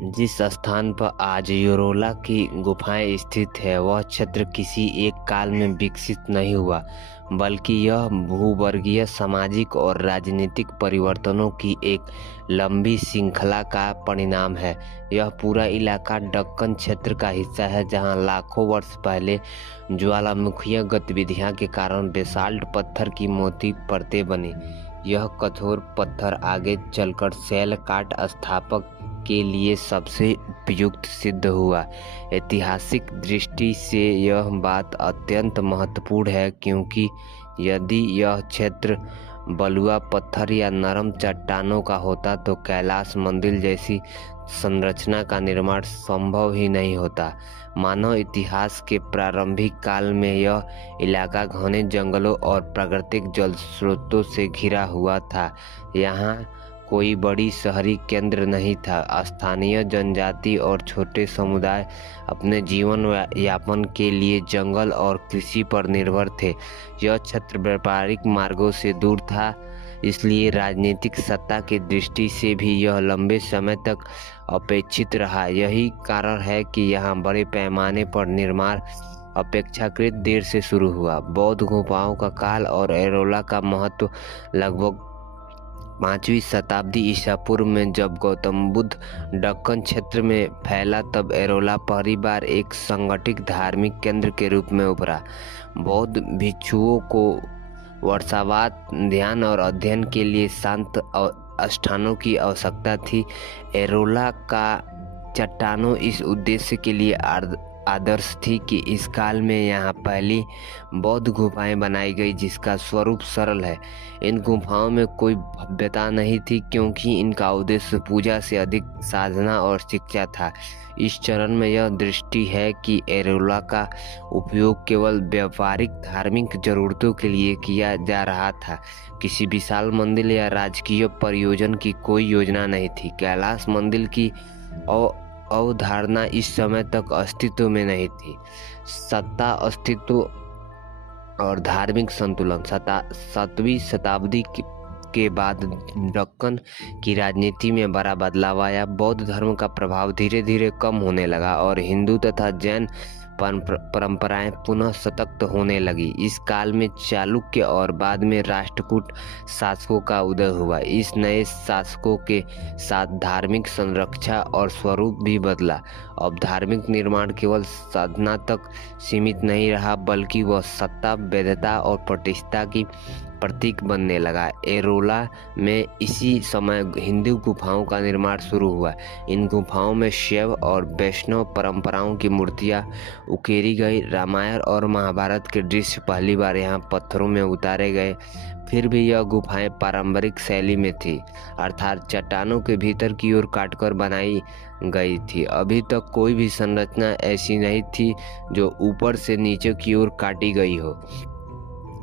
जिस स्थान पर आज योरोला की गुफाएं स्थित है वह क्षेत्र किसी एक काल में विकसित नहीं हुआ, बल्कि यह भूवर्गीय, सामाजिक और राजनीतिक परिवर्तनों की एक लंबी श्रृंखला का परिणाम है। यह पूरा इलाका दक्कन क्षेत्र का हिस्सा है, जहां लाखों वर्ष पहले ज्वालामुखीय गतिविधियां के कारण बेसाल्ट पत्थर की मोटी परतें बनी। यह कठोर पत्थर आगे चलकर शैल काट स्थापक के लिए सबसे उपयुक्त सिद्ध हुआ। ऐतिहासिक दृष्टि से यह बात अत्यंत महत्वपूर्ण है, क्योंकि यदि यह क्षेत्र बलुआ पत्थर या नरम चट्टानों का होता तो कैलाश मंदिर जैसी संरचना का निर्माण संभव ही नहीं होता। मानव इतिहास के प्रारंभिक काल में यह इलाका घने जंगलों और प्राकृतिक जल स्रोतों से घिरा हुआ था। यहाँ कोई बड़ी शहरी केंद्र नहीं था। स्थानीय जनजाति और छोटे समुदाय अपने जीवन यापन के लिए जंगल और कृषि पर निर्भर थे। यह क्षेत्र व्यापारिक मार्गों से दूर था, इसलिए राजनीतिक सत्ता की दृष्टि से भी यह लंबे समय तक अपेक्षित रहा। यही कारण है कि यहाँ बड़े पैमाने पर निर्माण अपेक्षाकृत देर से शुरू हुआ। बौद्ध गुफाओं का काल और एरोला का महत्व लगभग 5वीं शताब्दी ईसा पूर्व में जब गौतम बुद्ध दक्कन क्षेत्र में फैला, तब एरोला पहली बार एक संगठित धार्मिक केंद्र के रूप में उभरा। बौद्ध भिक्षुओं को वर्षावात, ध्यान और अध्ययन के लिए शांत स्थानों की आवश्यकता थी। एरोला का चट्टानों इस उद्देश्य के लिए आदर्श थी कि इस काल में यहाँ पहली बौद्ध गुफाएं बनाई गई, जिसका स्वरूप सरल है। इन गुफाओं में कोई भव्यता नहीं थी, क्योंकि इनका उद्देश्य पूजा से अधिक साधना और शिक्षा था। इस चरण में यह दृष्टि है कि एरोला का उपयोग केवल व्यापारिक धार्मिक जरूरतों के लिए किया जा रहा था। किसी विशाल मंदिर या राजकीय परियोजना की कोई योजना नहीं थी। कैलाश मंदिर की अवधारणा इस समय तक अस्तित्व में नहीं थी। सत्ता, अस्तित्व और धार्मिक संतुलन। 7वीं शताब्दी के बाद दक्कन की राजनीति में बड़ा बदलाव आया। बौद्ध धर्म का प्रभाव धीरे धीरे कम होने लगा और हिंदू तथा जैन परंपराएं पुनः सशक्त होने लगी। इस काल में चालुक्य और बाद में राष्ट्रकूट शासकों का उदय हुआ। इस नए शासकों के साथ धार्मिक संरक्षा और स्वरूप भी बदला। अब धार्मिक निर्माण केवल साधना तक सीमित नहीं रहा, बल्कि वह सत्ता, वैधता और प्रतिष्ठा की प्रतीक बनने लगा। एरोला में इसी समय हिंदू गुफाओं का निर्माण शुरू हुआ। इन गुफाओं में शैव और वैष्णव परंपराओं की मूर्तियां उकेरी गई। रामायण और महाभारत के दृश्य पहली बार यहाँ पत्थरों में उतारे गए। फिर भी यह गुफाएं पारंपरिक शैली में थी, अर्थात चट्टानों के भीतर की ओर काटकर बनाई गई थी। अभी तक कोई भी संरचना ऐसी नहीं थी जो ऊपर से नीचे की ओर काटी गई हो।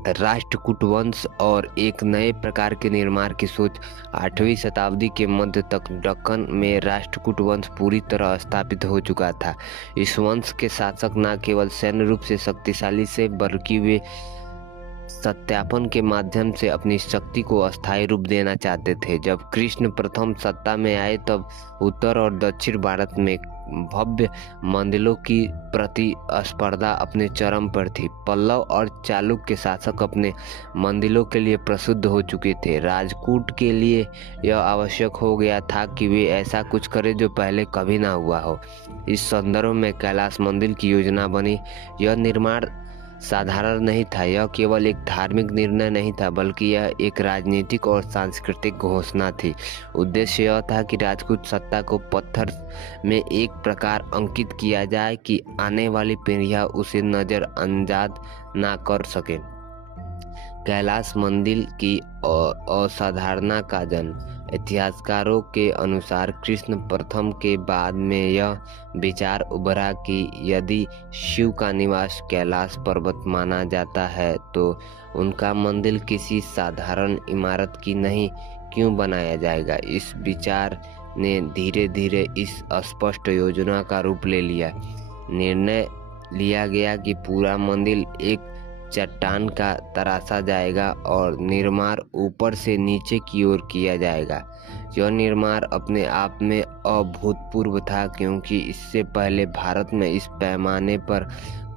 राष्ट्रकूट वंश और एक नए प्रकार के निर्माण की सोच। 8वीं शताब्दी के मध्य तक दक्कन में राष्ट्रकूट वंश पूरी तरह स्थापित हो चुका था। इस वंश के शासक न केवल सैन्य रूप से शक्तिशाली थे, बल्कि वे सत्यापन के माध्यम से अपनी शक्ति को अस्थायी रूप देना चाहते थे। जब कृष्ण प्रथम सत्ता में आए, तब उत्तर और दक्षिण भारत में भव्य मंदिरों की प्रतिस्पर्धा अपने चरम पर थी। पल्लव और चालुक्य शासक अपने मंदिरों के लिए प्रसिद्ध हो चुके थे। राजकूट के लिए यह आवश्यक हो गया था कि वे ऐसा कुछ करें जो पहले कभी ना हुआ हो। इस संदर्भ में कैलाश मंदिर की योजना बनी। यह निर्माण साधारण नहीं था। यह केवल एक धार्मिक निर्णय नहीं था, बल्कि यह एक राजनीतिक और सांस्कृतिक घोषणा थी। उद्देश्य यह था कि राजपूत सत्ता को पत्थर में एक प्रकार अंकित किया जाए कि आने वाली पीढ़ियां उसे नजरअंदाज ना कर सके। कैलाश मंदिर की असाधारणता का जन्म। इतिहासकारों के अनुसार कृष्ण प्रथम के बाद में यह विचार उभरा कि यदि शिव का निवास कैलाश पर्वत माना जाता है, तो उनका मंदिर किसी साधारण इमारत की नहीं क्यों बनाया जाएगा। इस विचार ने धीरे धीरे इस स्पष्ट योजना का रूप ले लिया। निर्णय लिया गया कि पूरा मंदिर एक चट्टान का तराशा जाएगा और निर्माण ऊपर से नीचे की ओर किया जाएगा। यह निर्माण अपने आप में अभूतपूर्व था, क्योंकि इससे पहले भारत में इस पैमाने पर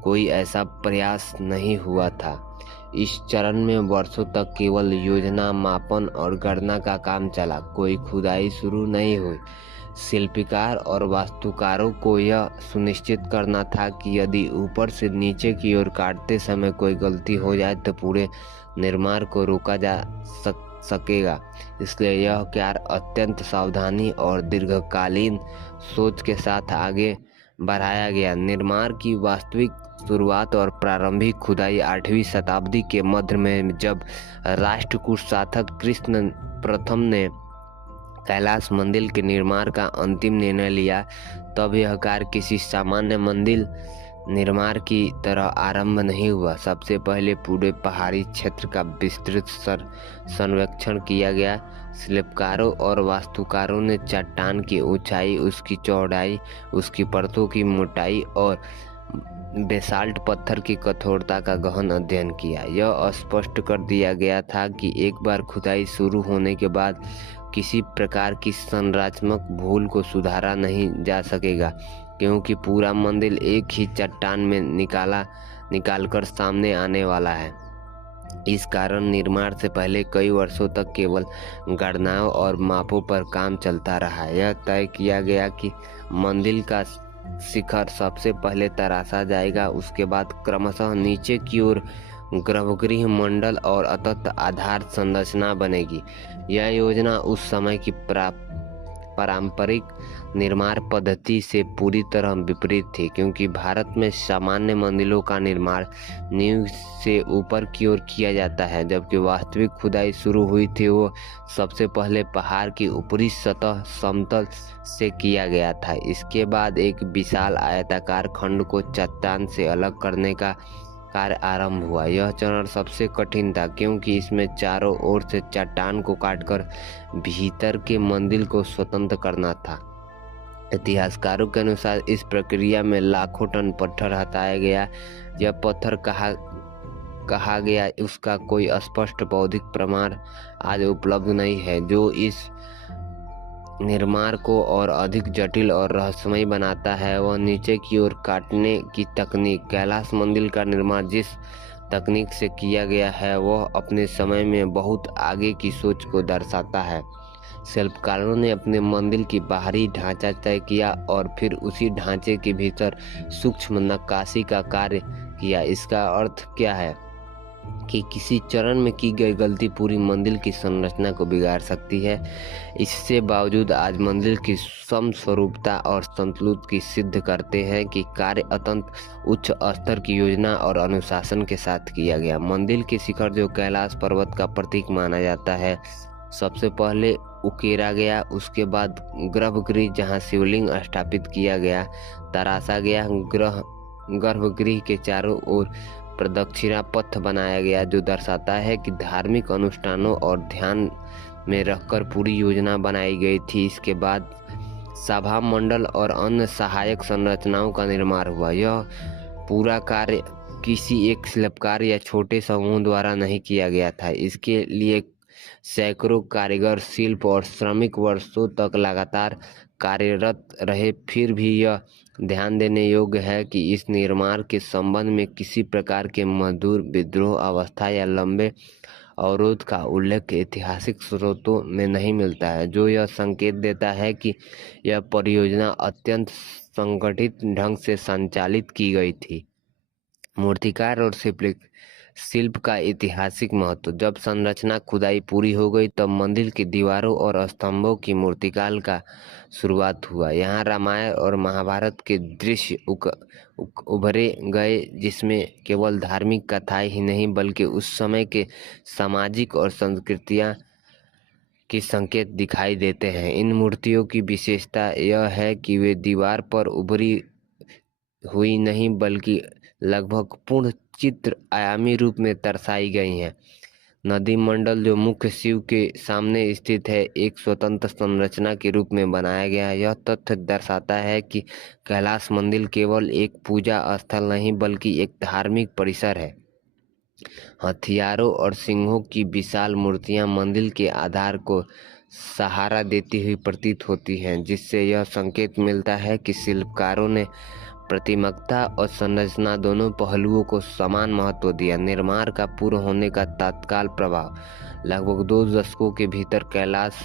कोई ऐसा प्रयास नहीं हुआ था। इस चरण में वर्षों तक केवल योजना, मापन और गणना का काम चला, कोई खुदाई शुरू नहीं हुई। शिल्पकार और वास्तुकारों को यह सुनिश्चित करना था कि यदि ऊपर से नीचे की ओर काटते समय कोई गलती हो जाए तो पूरे निर्माण को रोका जा सकेगा। इसलिए यह कार्य अत्यंत सावधानी और दीर्घकालीन सोच के साथ आगे बढ़ाया गया। निर्माण की वास्तविक शुरुआत और प्रारंभिक खुदाई 8वीं शताब्दी के मध्य में, जब राष्ट्रकूट शासक कृष्ण प्रथम ने कैलाश मंदिर के निर्माण का अंतिम निर्णय लिया। तब यह कार्य किसी सामान्य मंदिर निर्माण की तरह आरंभ नहीं हुआ। सबसे पहले पूरे पहाड़ी क्षेत्र का विस्तृत सर्वेक्षण किया गया। शिल्पकारों और वास्तुकारों ने चट्टान की ऊंचाई, उसकी चौड़ाई, उसकी परतों की मोटाई और बेसाल्ट पत्थर की कठोरता का गहन अध्ययन किया। यह स्पष्ट कर दिया गया था कि एक बार खुदाई शुरू होने के बाद किसी प्रकार की संरचनात्मक भूल को सुधारा नहीं जा सकेगा, क्योंकि पूरा मंदिर एक ही चट्टान में निकालकर सामने आने वाला है। इस कारण निर्माण से पहले कई वर्षों तक केवल गणनाओं और मापों पर काम चलता रहा। यह तय किया गया कि मंदिर का शिखर सबसे पहले तराशा जाएगा, उसके बाद क्रमशः नीचे की ओर गर्भगृह, मंडल और अंततः आधार संरचना बनेगी। यह योजना उस समय की पारंपरिक निर्माण पद्धति से पूरी तरह विपरीत थी, क्योंकि भारत में सामान्य मंदिरों का निर्माण नींव से ऊपर की ओर किया जाता है, जबकि वास्तविक खुदाई शुरू हुई थी वो सबसे पहले पहाड़ की ऊपरी सतह समतल से किया गया था। इसके बाद एक विशाल आयताकार खंड को चट्टान से अलग करने का कार्य आरंभ हुआ। यह चरण सबसे कठिन था, क्योंकि इसमें चारों ओर से चट्टान को काटकर भीतर के मंदिर को स्वतंत्र करना था। इतिहासकारों के अनुसार इस प्रक्रिया में लाखों टन पत्थर हटाया गया। यह पत्थर कहा गया, उसका कोई स्पष्ट बौद्धिक प्रमाण आज उपलब्ध नहीं है, जो इस निर्माण को और अधिक जटिल और रहस्यमय बनाता है। वह नीचे की ओर काटने की तकनीक। कैलाश मंदिर का निर्माण जिस तकनीक से किया गया है वह अपने समय में बहुत आगे की सोच को दर्शाता है। शिल्पकारों ने अपने मंदिर की बाहरी ढांचा तय किया और फिर उसी ढांचे के भीतर सूक्ष्म नक्काशी का कार्य किया। इसका अर्थ क्या है कि किसी चरण में की गई गलती पूरी मंदिर की संरचना को बिगाड़ सकती है। इससे बावजूद आज मंदिर की समस्वरूपता और संतुलन की सिद्ध करते हैं कि कार्य अत्यंत उच्च स्तर की योजना और अनुशासन के साथ किया गया। मंदिर के शिखर, जो कैलाश पर्वत का प्रतीक माना जाता है, सबसे पहले उकेरा गया। उसके बाद गर्भगृह, जहां शिवलिंग स्थापित किया गया, तराशा गया। गर्भगृह के चारों ओर प्रदक्षिणा पथ बनाया गया, जो दर्शाता है कि धार्मिक अनुष्ठानों और ध्यान में रखकर पूरी योजना बनाई गई थी। इसके बाद सभा मंडल और अन्य सहायक संरचनाओं का निर्माण हुआ। यह पूरा कार्य किसी एक शिल्पकार या छोटे समूह द्वारा नहीं किया गया था। इसके लिए सैकड़ों कारीगर, शिल्प और श्रमिक वर्षों तक लगातार कार्यरत रहे। फिर भी यह ध्यान देने योग्य है कि इस निर्माण के संबंध में किसी प्रकार के मधुर विद्रोह अवस्था या लंबे अवरोध का उल्लेख ऐतिहासिक स्रोतों में नहीं मिलता है, जो यह संकेत देता है कि यह परियोजना अत्यंत संगठित ढंग से संचालित की गई थी। मूर्तिकार और शिल्प का ऐतिहासिक महत्व। जब संरचना खुदाई पूरी हो गई तब मंदिर की दीवारों और स्तंभों की मूर्तिकला का शुरुआत हुआ। यहाँ रामायण और महाभारत के दृश्य उभरे गए, जिसमें केवल धार्मिक कथाएं ही नहीं बल्कि उस समय के सामाजिक और संस्कृतियाँ के संकेत दिखाई देते हैं। इन मूर्तियों की विशेषता यह है कि वे दीवार पर उभरी हुई नहीं बल्कि लगभग पूर्ण चित्र आयामी रूप में दर्शाई गई हैं। नदी मंडल, जो मुख्य शिव के सामने स्थित है, एक स्वतंत्र संरचना के रूप में बनाया गया है। यह तथ्य दर्शाता है कि कैलाश मंदिर केवल एक पूजा स्थल नहीं बल्कि एक धार्मिक परिसर है। हथियारों और सिंहों की विशाल मूर्तियां मंदिर के आधार को सहारा देती हुई प्रतीत होती हैं, जिससे यह संकेत मिलता है कि शिल्पकारों ने प्रतिमाकता और संरचना दोनों पहलुओं को समान महत्व दिया। निर्माण का पूर्ण होने का तत्काल प्रभाव। लगभग 2 दशकों के भीतर कैलाश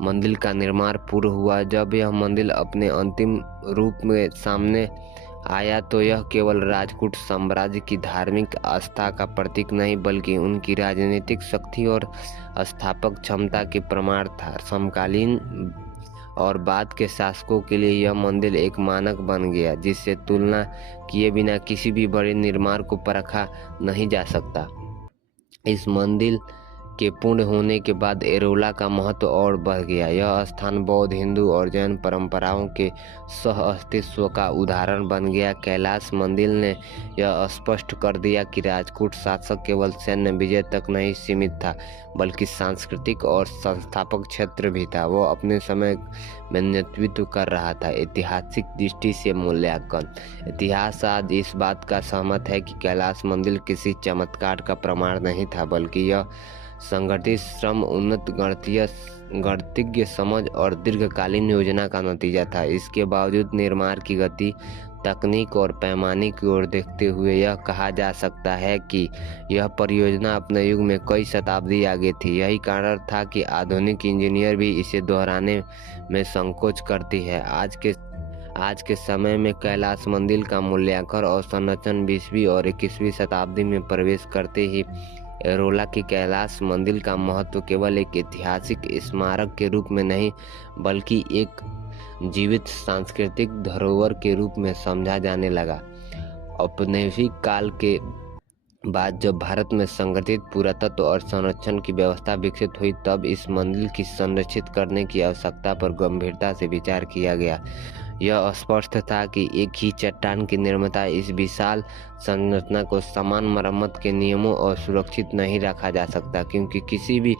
मंदिर का निर्माण पूर्ण हुआ। जब यह मंदिर अपने अंतिम रूप में सामने आया तो यह केवल राजपूत साम्राज्य की धार्मिक आस्था का प्रतीक नहीं बल्कि उनकी राजनीतिक शक्ति और स्थापक क्षमता के प्रमाण था। समकालीन और बाद के शासकों के लिए यह मंदिर एक मानक बन गया, जिससे तुलना किए बिना किसी भी बड़े निर्माण को परखा नहीं जा सकता। इस मंदिर के पूर्ण होने के बाद एरोला का महत्व और बढ़ गया। यह स्थान बौद्ध, हिंदू और जैन परंपराओं के सह अस्तित्व का उदाहरण बन गया। कैलाश मंदिर ने यह स्पष्ट कर दिया कि राजपूत शासक केवल सैन्य विजय तक नहीं सीमित था, बल्कि सांस्कृतिक और संस्थापक क्षेत्र भी था। वो अपने समय में नेतृत्व कर रहा था। ऐतिहासिक दृष्टि से मूल्यांकन। इतिहास आज इस बात का सहमत है कि कैलाश मंदिर किसी चमत्कार का प्रमाण नहीं था, बल्कि यह संगठित श्रम, उन्नत गणितीय समझ और दीर्घकालीन योजना का नतीजा था। इसके बावजूद निर्माण की गति, तकनीक और पैमाने की ओर देखते हुए यह कहा जा सकता है कि यह परियोजना अपने युग में कई शताब्दी आगे थी। यही कारण था कि आधुनिक इंजीनियर भी इसे दोहराने में संकोच करती है। आज के समय में कैलाश मंदिर का मूल्यांकन और संरक्षण 20वीं और 21वीं शताब्दी में प्रवेश करते ही एरोला की कैलाश मंदिर का महत्व केवल एक ऐतिहासिक स्मारक के रूप में नहीं बल्कि एक जीवित सांस्कृतिक धरोहर के रूप में समझा जाने लगा। औपनिवेशिक काल के बाद जब भारत में संगठित पुरातत्व और संरक्षण की व्यवस्था विकसित हुई, तब इस मंदिर की संरक्षित करने की आवश्यकता पर गंभीरता से विचार किया गया। यह स्पष्ट था कि एक ही चट्टान की निर्मित इस विशाल संरचना को समान मरम्मत के नियमों और सुरक्षित नहीं रखा जा सकता, क्योंकि किसी भी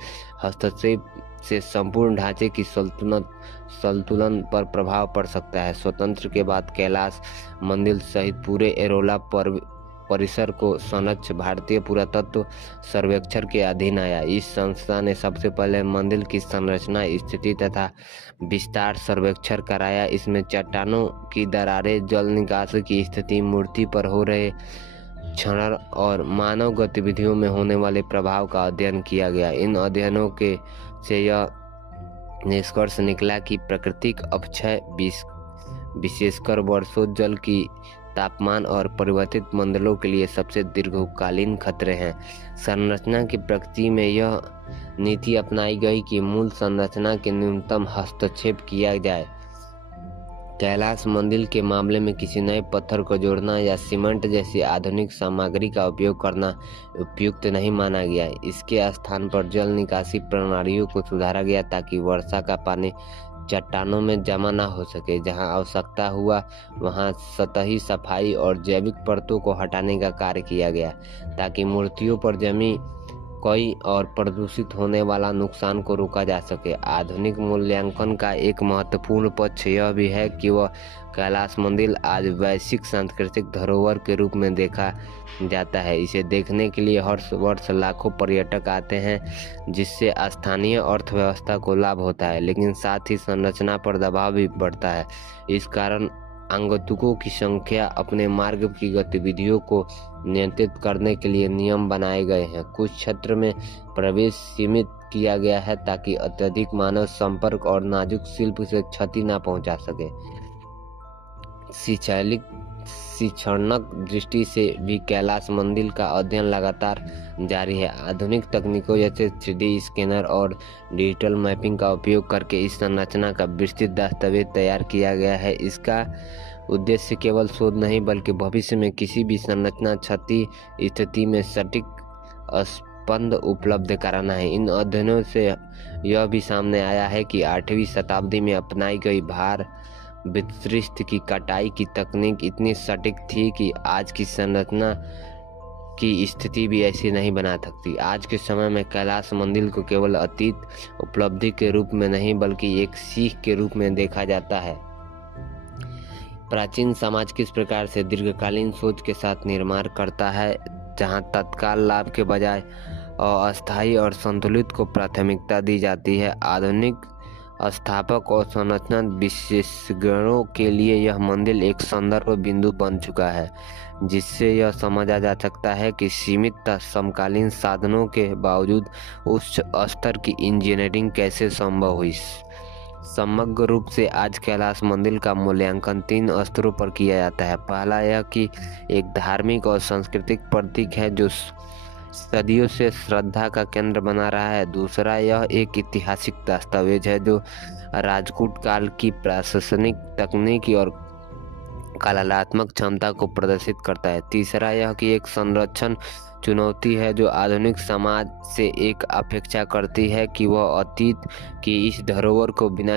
हस्तक्षेप से संपूर्ण ढांचे की संतुलन पर प्रभाव पड़ सकता है। स्वतंत्र के बाद कैलाश मंदिर सहित पूरे एरोला परिसर को संरक्षण भारतीय पुरातत्व सर्वेक्षण के अधीन आया। इस संस्था ने सबसे पहले मंदिर की संरचना, स्थिति तथा विस्तार सर्वेक्षण कराया। इसमें चट्टानों की दरारें, जल निकास की स्थिति, मूर्ति पर हो रहे क्षरण और मानव गतिविधियों में होने वाले प्रभाव का अध्ययन किया गया। इन अध्ययनों से यह निष्कर्ष निकला कि प्राकृतिक अपक्षय, विशेषकर वर्षों जल की तापमान और परिवर्तित मंडलों के लिए सबसे दीर्घकालीन खतरे हैं। संरचना की प्रगति में यह नीति अपनाई गई कि मूल संरचना के न्यूनतम हस्तक्षेप किया जाए। कैलाश मंदिर के मामले में किसी नए पत्थर को जोड़ना या सीमेंट जैसी आधुनिक सामग्री का उपयोग करना उपयुक्त नहीं माना गया। इसके स्थान पर जल निकासी प्रणालियों को सुधारा गया ताकि वर्षा का पानी चट्टानों में जमा न हो सके। जहां आवश्यकता हुआ वहां सतही सफाई और जैविक परतों को हटाने का कार्य किया गया, ताकि मूर्तियों पर जमी कोई और प्रदूषित होने वाला नुकसान को रोका जा सके। आधुनिक मूल्यांकन का एक महत्वपूर्ण पक्ष यह भी है कि वह कैलाश मंदिर आज वैश्विक सांस्कृतिक धरोहर के रूप में देखा जाता है। इसे देखने के लिए हर वर्ष लाखों पर्यटक आते हैं, जिससे स्थानीय अर्थव्यवस्था को लाभ होता है, लेकिन साथ ही संरचना पर दबाव भी बढ़ता है। इस कारण आगंतुकों की संख्या, अपने मार्ग की गतिविधियों को नियंत्रित करने के लिए नियम बनाए गए हैं। कुछ क्षेत्र में प्रवेश सीमित किया गया है ताकि अत्यधिक मानव संपर्क और नाजुक शिल्प से क्षति न पहुंचा सके। शैक्षणिक दृष्टि से भी कैलाश मंदिर का अध्ययन लगातार जारी है। आधुनिक तकनीकों जैसे 3D स्कैनर और डिजिटल मैपिंग का उपयोग करके इस संरचना का विस्तृत दस्तावेज तैयार किया गया है। इसका उद्देश्य केवल शोध नहीं बल्कि भविष्य में किसी भी संरचना क्षति स्थिति में सटीक स्पंद उपलब्ध कराना है। इन अध्ययनों से यह भी सामने आया है कि 8वीं शताब्दी में अपनाई गई भार विस्तृत की कटाई की तकनीक इतनी सटीक थी कि आज की संरचना की स्थिति भी ऐसी नहीं बना सकती। आज के समय में कैलाश मंदिर को केवल अतीत उपलब्धि के रूप में नहीं बल्कि एक सीख के रूप में देखा जाता है। प्राचीन समाज किस प्रकार से दीर्घकालीन सोच के साथ निर्माण करता है। जहां तत्काल लाभ के बजाय अस्थायी और संतुलित को प्राथमिकता दी जाती है। आधुनिक स्थापक और संरचना विशेषज्ञों के लिए यह मंदिर एक संदर्भ बिंदु बन चुका है, जिससे यह समझा जा सकता है कि सीमित समकालीन साधनों के बावजूद उच्च स्तर की इंजीनियरिंग कैसे संभव हुई। समग्र रूप से आज कैलाश मंदिर का मूल्यांकन 3 स्तरों पर किया जाता है। पहला यह कि एक धार्मिक और सांस्कृतिक प्रतीक है जो सदियों से श्रद्धा का केंद्र बना रहा है। दूसरा, यह एक ऐतिहासिक दस्तावेज है जो राजपूत काल की प्रशासनिक तकनीकी और कलात्मक क्षमता को प्रदर्शित करता है। तीसरा, यह कि एक संरक्षण चुनौती है जो आधुनिक समाज से एक अपेक्षा करती है कि वह अतीत की इस धरोहर को बिना